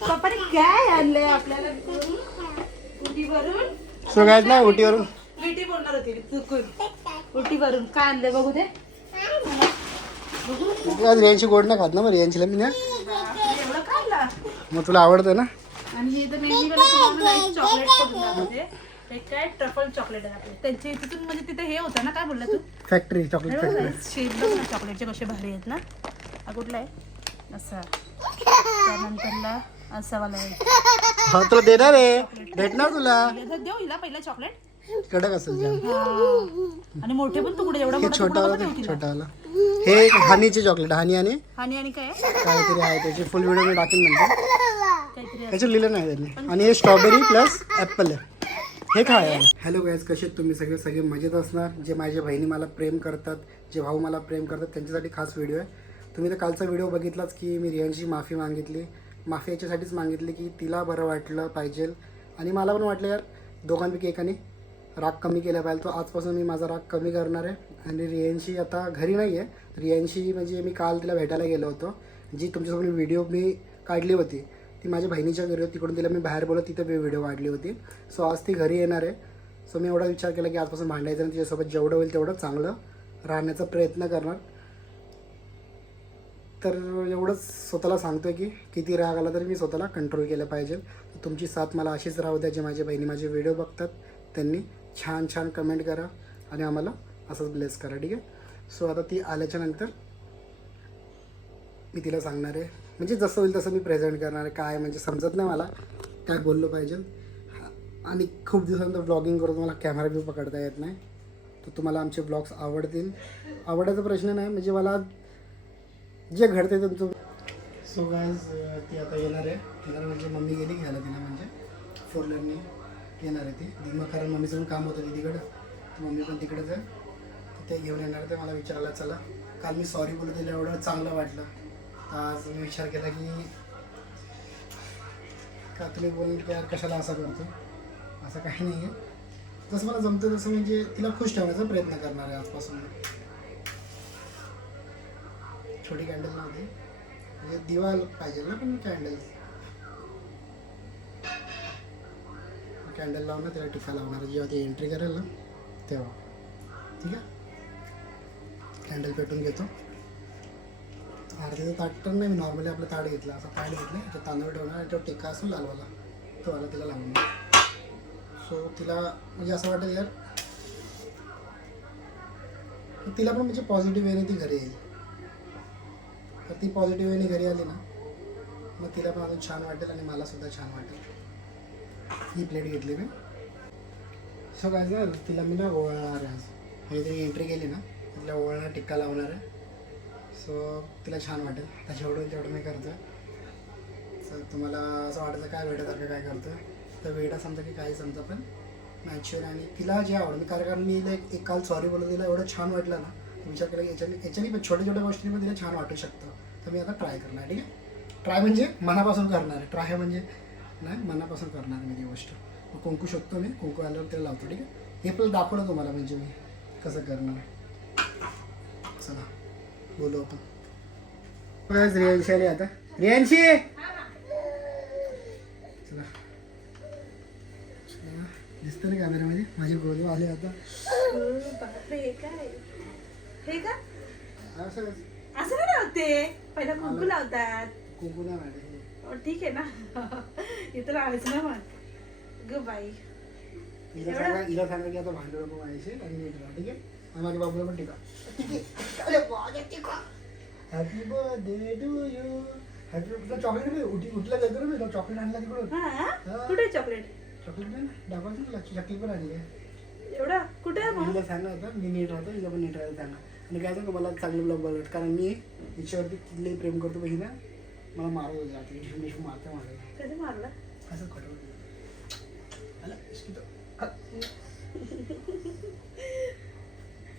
पप्पाने काय आणलंय आपल्याला उटीवरून? सो गाइस ना उटीवरून विटी बोलणार होती चुकून. उटीवरून काय आणलंय बघू दे. आज रियांशी गोड नाही खात ना, मग रियांशीला मी ना एवढं खाल्ला. मग तुला आवडतं ना. आणि हे तर मेहंदी मला तुम्हाला चॉकलेट करून दाखवते. हे काय ट्रफल चॉकलेट आहे आपले. त्यांचे तिथून म्हणजे तिथे हे होतं ना, काय बोलला तू? Factory chocolate factory. शेप बघ ना चॉकलेटचे कसे भारी आहेत ना. हा कुठला आहे? असा. त्यानंतरला असा वाला आहे. हा तुला देणार आहे, भेटणार तुला. देऊ हिला पहिला चॉकलेट. कडक असेल जाम. आणि मोठे पण तुकडे एवढा हे मोठा छोटा तुकडा वाला पण देऊ तिला. छोटा वाला. हे हनीचे चॉकलेट, हनी आणि आणि काय आहे? काहीतरी आहे त्याची फुल व्हिडिओ मी टाकेन नंतर. काहीतरी आहे. त्याच्यात लिहिलं नाही त्यांनी. आणि हे स्ट्रॉबेरी प्लस ॲपल आहे. हे काय? हॅलो गाईज, कसे आहेत तुम्ही सगळे? सगळे मजेत असणार. जे माझ्या बहिणी मला प्रेम करतात, जे भाऊ मला प्रेम करतात, त्यांच्यासाठी खास व्हिडिओ आहे. तुम्ही तर कालचा व्हिडिओ बघितलाच की मी रियांशी माफी मागितली. माफी याच्यासाठीच मागितली की तिला बरं वाटलं पाहिजे आणि मला पण वाटलं यार दोघांपैकी एकाने राग कमी केला पाहिजे. तो आजपासून मी माझा राग कमी करणार आहे. आणि रियांशी आता घरी नाही आहे. रियांशी म्हणजे मी काल तिला भेटायला गेलो होतो. जी तुमच्यासमोर व्हिडिओ मी काढली होती ती माझ्या बहिणीच्या घरी होती. तिकडून तिला मी बाहेर बोलत तिथं मी व्हिडिओ काढली होती. सो आज ती घरी येणार आहे. सो मी एवढा विचार केला की आजपासून भांडायचं आणि तिच्यासोबत जेवढं होईल तेवढं चांगलं राहण्याचा प्रयत्न करणार. तर एवढंच स्वतःला सांगतो आहे की किती राग आला तरी मी स्वतःला कंट्रोल केलं पाहिजे. तुमची साथ मला अशीच राहू द्या. जे माझ्या बहिणी माझे व्हिडिओ बघतात त्यांनी छान छान कमेंट करा आणि आम्हाला असंच ब्लेस करा, ठीक आहे? सो आता ती आल्याच्या नंतर मी तिला सांगणार आहे. म्हणजे जसं होईल तसं मी प्रेझेंट करणार आहे. काय म्हणजे समजत नाही मला काय बोललो पाहिजे. आणि खूप दिवसानंतर ब्लॉगिंग करून मला कॅमेरा बी पकडता येत नाही. तर तुम्हाला आमचे ब्लॉग्स आवडतील. आवडायचा प्रश्न नाही, म्हणजे मला जे घडते तुमचं. सो गाईज ती आता येणार आहे. येणार म्हणजे मम्मी गेली घ्यायला तिला, म्हणजे 4 व्हीलरने येणार आहे ती. मग कारण मम्मीचं पण काम होतं तिकडं, तर मम्मी पण तिकडेच आहे. ते घेऊन येणार आहे. ते मला विचारायला चला. काल मी सॉरी बोलत दिलं, एवढं चांगलं वाटलं. तर आज मी विचार केला की का तुम्ही बोलून की यार कशाला असं करतो. असं काही नाही आहे. जसं मला जमतं तसं म्हणजे तिला खुश ठेवण्याचा प्रयत्न करणार आहे आजपासून. छोटी कॅन्डल नव्हती, म्हणजे दिवा पाहिजे ना, पण कॅन्डल लावणार, तिला टिका लावणार जेव्हा ती एंट्री करेल ना तेव्हा, ठीक आहे? कॅन्डल पेटून घेतो. अर्ध्याचं ताट तर नाही, मी नॉर्मली आपलं ताट घेतलं, असं ताट घेतलं, त्याच्यात तांदूळ ठेवणार, त्याच्यावर टिक्का असतो लालवाला, तो वाला तिला लावणार. सो तिला म्हणजे असं वाटेल यार तिला पण म्हणजे पॉझिटिव्ह वेने ती घरी येईल. तर ती पॉझिटिव्ह वेने घरी आली ना मग तिला पण अजून छान वाटेल आणि मला सुद्धा छान वाटेल. ही प्लेट घेतली मी. सो काय ना तिला मी ना ओवाळणार आहे आज. म्हणजे तिने एंट्री केली ना तिला ओवाळणार, टिक्का लावणार आहे. सो तिला छान वाटेल. त्याच्या तेवढं मी करतो. सो तुम्हाला असं वाटायचं काय वेड्यासारखं काय करतं, तर वेडा समजा की काही समजा, पण मॅच्युअर आणि तिला जे आवडतं. कारण मी एक काल सॉरी बोलत तिला एवढं छान वाटलं ना, विचार केला की याच्याने पण छोट्या छोट्या गोष्टी पण तिला छान वाटू शकतं. तर मी आता ट्राय करणार, ठीक आहे? ट्राय म्हणजे मनापासून करणार आहे. ट्राय म्हणजे नाही, मनापासून करणार मी ती गोष्ट. मग कुंकू शकतो मी, कुंकू आल्यावर त्याला लावतो, ठीक आहे? हे पण दाखवलं तुम्हाला म्हणजे मी कसं करणार आहे. चला बोलू आपण. बस रियांशी आली आता. रियांशी चला, दिसतं ना कॅमेरामध्ये माझे गोलू आले आता. हे काय हे का असं असं नाही लावते, पहिला कुंकू लावतात. कुंकू नाही माहिती. ठीक आहे ना, इथं लावायचं ना मग ग बाई. हिला सांगा की आता भांडू नको व्हायचे आणि नीट राहा, ठीक आहे? आणि माझ्या बाबूला पण टिका. Happy birthday to you. Happy तुला चॉकलेट मी उठल्या जातो ना, मी चॉकलेट आणला तिकडून. कुठे चॉकलेट? चॉकलेट नाही दाखवायचं तुला, चॉकलेट पण आणली आहे. एवढा कुठे? हिला सांगा आता मी नीट राहतो, हिला पण नीट राहायला सांगा. आणि काय सांगू मला चांगलं ब्लॉग बनवत, कारण मी हिच्यावरती किती प्रेम करतो. पण हिला मला मारत जाते, मारते मला. कधी मारला? असं खटवलं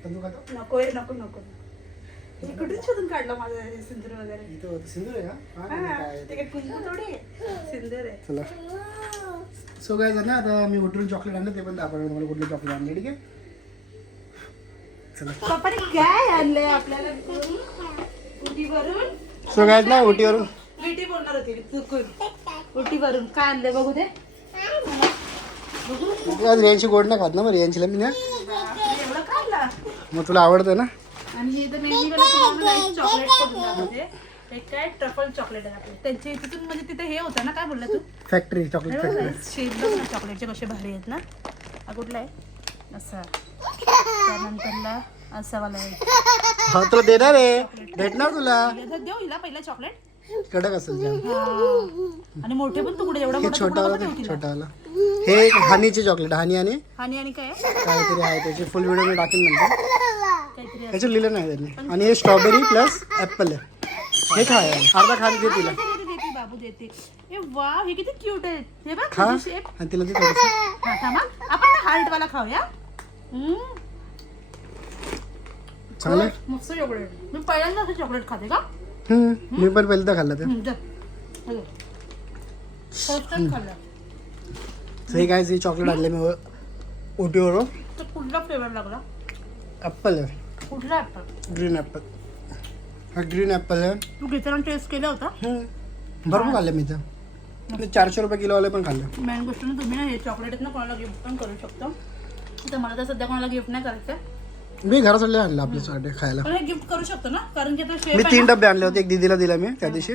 तू खातो? नको नको नको. कुठून शोधून काढलं माझं हे सिंदूर वगैरे? इथं होतं सिंदूर आहे का? ते काय कुंकू थोडी सिंदूर आहे. चला. सो काय झालं आता मी उठून चॉकलेट आणलं, ते पण दाखवलं तुम्हाला कुठले चॉकलेट आणले, ठीक आहे? चला. पप्पाने काय आणलंय आपल्याला उटीवरून? सो काय ना उटीवरून विटी बोलणार होती चुकून. उटी भरून काय आणले बघू दे. आज रियांची गोड नाही खात ना मग रियांचीला मी ना एवढं खाल्ला. मग तुला आवडतं ना. आणि हे तर मेहंदी वाला चॉकलेट करून दाखवते. ते काय ट्रफल चॉकलेट आहे आपले. त्यांचे तिथून म्हणजे तिथे हे होतं ना, काय बोलला तू? Factory chocolate factory. शेप बघ ना चॉकलेटचे कसे भारी आहेत ना. हा कुठला आहे असा, त्यानंतरला असा वाला आहे. हा तुला देणार आहे, भेटणार तुला. देऊ हिला पहिला चॉकलेट. कडक असेल जाम. आणि मोठे पण तुकडे एवढा हे मोठा तुकडा छोटावाला बघा दे, ठेवतील. छोटावाला. हे हनीचे चॉकलेट, हनी आणि आणि काय आहे? काहीतरी आहे त्याची फुल व्हिडिओ मी टाकेन नंतर. काहीतरी आहे. त्याच्यात लिहिलं नाही त्यांनी. आणि हे स्ट्रॉबेरी प्लस ऍपल आहे. हे खाय अर्धा खाली दे तिला. देते बाबू देते. ए वा हे किती क्यूट आहे. हे बघ खा तुझी शेप. आणि तिला दे थोडंसं. हा थांबा आपण हार्ट वाला खाऊया. चांगलं आहे? मस्त चॉकलेट. मी पहिल्यांदा असं चॉकलेट खाते का? मी पण पहिल्यांदा खाल्लं ते. फर्स्ट टाइम खाल्लं. हे काय हे चॉकलेट आणले मी ओटीवर. तर कुठला फ्लेवर लागला? ॲपल आहे, कुठला ऍपल? Green Apple. हा ग्रीन ॲपल आहे. तू घेताना टेस्ट केला होता? भरपूर खाल्लं मी तर. 400 रुपये किलोवाले पण खाल्लं. मेन गोष्ट ना, तुम्ही ना हे चॉकलेट आहेत ना कोणाला गिफ्ट पण करू शकता. तर मला तर सध्या कोणाला गिफ्ट नाही करायचं. मी घरासाठी आणलं आपल्यासाठी खायला. पण हे गिफ्ट करू शकतो ना, कारण की आता मी शेप 3 डबे आणले होते. एक दीदीला दिला मी त्या दिवशी.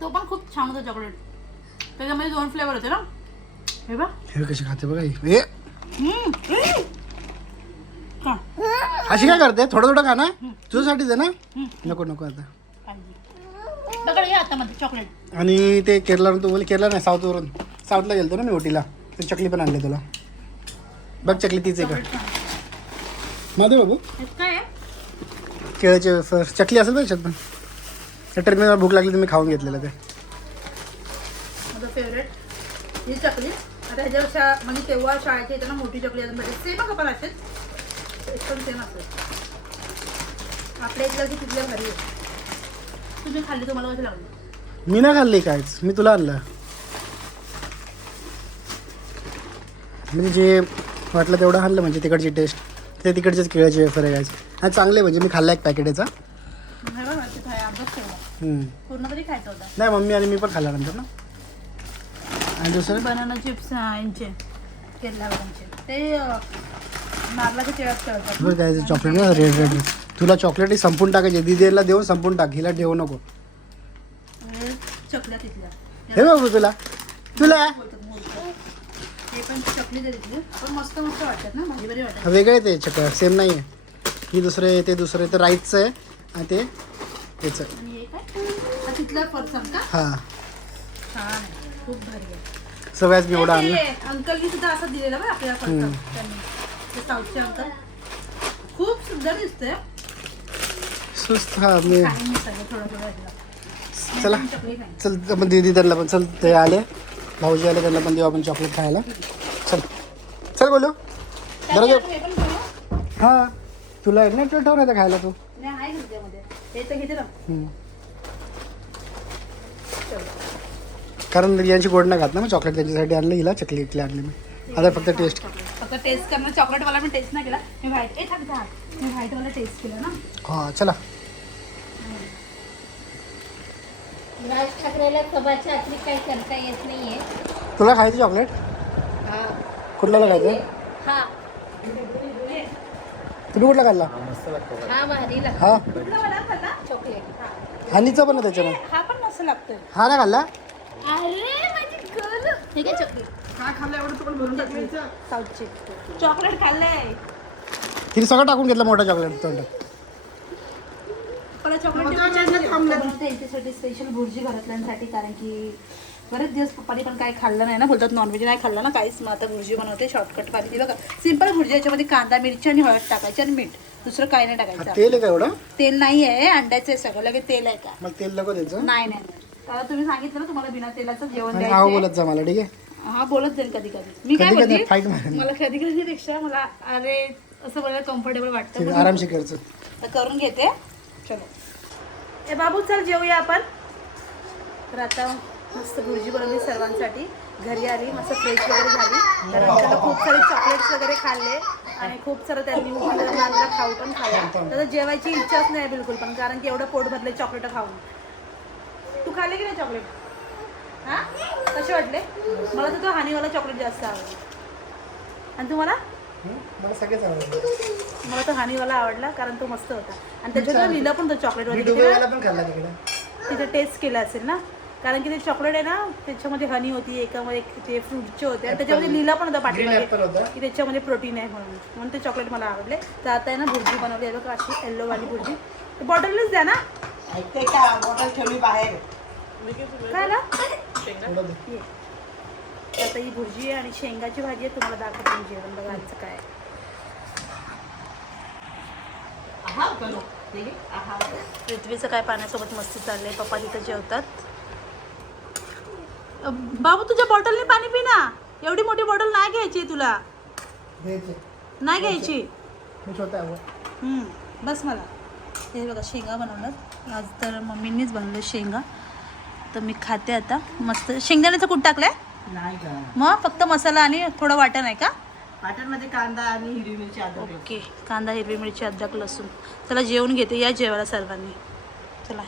तो पण खूप छान होता चॉकलेट. त्याच्यामध्ये 2 फ्लेवर होते ना. हे बघ. हे कशी खाते बघा हे. का? अशी काय करते? थोडं थोडं खा ना, तुझ्यासाठीच आहे ना. नको नको आता. दगड घे आता मध्ये चॉकलेट. आणि ते केरला, तू बोल केरला नाही साऊथवरून. साऊथला गेलतो ना मी ओटीला. ते चकली पण आणली तुला. बघ चकली तीच आहे का मध्ये बाबू. हे काय आहे? केळ्याचे चकली असेल त्याच्यात पण. त्या ट्रेन मला भूक लागली तर मी खाऊन घेतलेलं ते. माझं फेवरेट ही चकली. आता ह्याच्यापेक्षा म्हणजे तेव्हा शाळेची येताना मोठी चकली अजून भेटेल. सेम कपाल असेल, एकदम सेम असेल. आपल्या इथल्या की तिथल्या घरी आहे. तुम्ही खाल्ली, तुम्हाला कसं लागलं? मी नाही खाल्ली काहीच, मी तुला आणलं. म्हणजे जे वाटलं तेवढं आणलं. म्हणजे तिकडची टेस्ट ते तिकडचेच केळ्याचे वेफर आहे गायचे. हा चांगले म्हणजे मी खाल्ला एक पॅकेट याचा. नाही बघा ते काय अभ्यास ठेवला. पूर्ण कधी खायचा होता? नाही मम्मी आणि मी पण खाल्ला नंतर ना. आणि दुसरं बनाना चिप्स यांचे केरलावरचे ते नारळाच्या चिळ्यात करतात. बरं काय चॉकलेट ना रेड रेड. तुला चॉकलेट संपून टाकायचे. दीदीला देऊन संपून टाक, हिला ठेवू नको. चकल्या तिथल्या हे बाबू तुला तुला हे पण चकली तिथली पण मस्त मस्त वाटतात ना, भाजी भाजी वाटतात. वेगळे ते चक्र सेम नाही आहे. ही दुसरे ते दुसरे ते राईसचं आहे आणि ते त्याचं. आणि हे काय हा तिथला फरसाण का? हां छान आहे, खूप भारी आहे. सगळ्याच मी एवढा आणलं. ते अंकलनी सुद्धा असं दिलेलं बघ आपल्याला फरसाण. त्यांनी ते साऊथचे अंकल खूप सुंदर दिसतंय. सुस्त. हां मी काही नाही सगळं थोडं थोडं ह्याला. चला चकली नाही. चल आपण दीदी त्यांना पण चल. ते आले भाऊजी आले, त्यांना पण देऊ आपण चॉकलेट खायला. चल चल बोलू जरा जाऊ. हे पण घेऊ. हां तुला एक नाही ठेव नाही तर खायला तू. नाही आहे घरच्यामध्ये. हे तर घेते ना. कारण यांची गोड नाही खात ना, मग चॉकलेट त्यांच्यासाठी आणलं. हिला चकली इकली आणली मी. आता फक्त टेस्ट. फक्त टेस्ट करणार. चॉकलेटवाला मी टेस्ट नाही केला. मी व्हाईट मी व्हाईटवाला टेस्ट केला ना. हां चला. राज ठाकरेला सभाच्या आतली काही करता येत नाहीये. तुला खायचं चॉकलेट? हा कुठला खायचं? हा तुम्ही कुठला खाल्ला? हा भारी लागतो हा कुठला खाल्ला? चॉकलेट. हनीचा पण आहे त्याच्यामध्ये. हा पण मस्त लागतोय. हा नाही खाल्ला? अरे माझी गर्ल. ठीक आहे चॉकलेट. हा खाल्ला एवढं तू पण भरून टाकली. साऊथची चॉकलेट खाल्लंय. तिने सगळं टाकून घेतलं मोठा चॉकलेट तोंडात. पण चॉकलेट त्यांच्यासाठी स्पेशल भुर्जी घरातल्यांसाठी, कारण की बरेच दिवस पप्पानी पण काही खाल्लं नाही ना, बोलतात नॉनव्हेज नाही खाल्लं ना काहीच. मग आता भुर्जी बनवते शॉर्टकट वाली. ती बघा सिंपल भुर्जी. याच्यामध्ये कांदा मिरची आणि हळद टाकायची आणि मीठ, दुसरं काही नाही टाकायचं. तेल आहे का एवढं? तेल नाही आहे, अंड्याचं आहे सगळं. लगेच तेल आहे का? मग तेल नको द्यायचं. नाही नाही. तर तुम्ही सांगितलं ना तुम्हाला बिना तेलाचं जेवण आणि हा द्यायचं. बोलत जा मला. ठीक आहे. हा बोलत जाईल कधी कधी. मी काय कधी कधी बोलते, फाईट मारेन. मला कधी कधी पेक्षा मला अरे असं बोलायला कम्फर्टेबल वाटतं. ठीक आहे, पण आरामशी करायचं. तर करून घेते. चलो ए बाबू चल जेवूया आपण. तर आता मस्त भुर्जी बनवली सर्वांसाठी. घरी आली मस्त फ्रेश वगैरे झाली. तर त्याला खूप सारे चॉकलेट्स वगैरे खाल्ले आणि खूप सारं त्यांनी मुलांना खाऊ पण खाल्ला. तर जेवायची इच्छाच नाही बिलकुल पण, कारण की एवढं पोट भरले चॉकलेट खाऊन. तू खाल्ले की नाही चॉकलेट? हां कसे वाटले? मला तर तो हनीवाला चॉकलेट जास्त आवडला. आणि तुम्हाला? मला सगळेच आवडले. मला तो हनीवाला आवडला कारण तो मस्त होता. आणि त्याच्यात लिहिलं पण तो मी चॉकलेटवर डुबेवाला पण खाल्ला तिकडे. तिथे टेस्ट केला असेल ना, कारण की ते चॉकलेट आहे ना त्याच्यामध्ये हनी होती, एकामध्ये ते फ्रूटचे होते आणि त्याच्यामध्ये लिहिला पण होता ग्रीन पाठीमागे ऍपल होता. की त्याच्यामध्ये प्रोटीन आहे म्हणून ते चॉकलेट मला आवडले. तर आता आहे ना भुर्जी बनवली आहे बघा अशी येल्लोवाली भुर्जी. ते बॉटलच द्या ना. ऐकते का बॉटल ठेवली बाहेर. काय ना थोडं दे. ये. तर आता ही भुर्जी आहे आणि शेंगाची भाजी आहे. तुम्हाला दाखवते मी जेवण बघा आजचं काय आहे. आहा करो ठीक आहे आहा. पृथ्वीचं काय पाण्यासोबत मस्ती चाललंय. पप्पा तिथं जेवतात. बाबू तुझ्या बॉटलने पाणी पी ना. एवढी मोठी बॉटल नाही घ्यायची तुला. द्यायचे. नाही घ्यायची. मी छोटा आहे. बस मला. हे बघा शेंगा बनवणार आज तर मम्मींनीच बनवलं शेंगा. तर मी खाते आता. मस्त शेंगदाण्याचं कूट टाकलंय नाही का मग फक्त मसाला आणि थोडं वाटण आहे का? पाटणमध्ये कांदा आणि हिरवी मिरची अद्रक. ओके कांदा हिरवी मिरची अद्रक लसूण. चला जेवून घेते. या जेवायला सर्वांनी. चला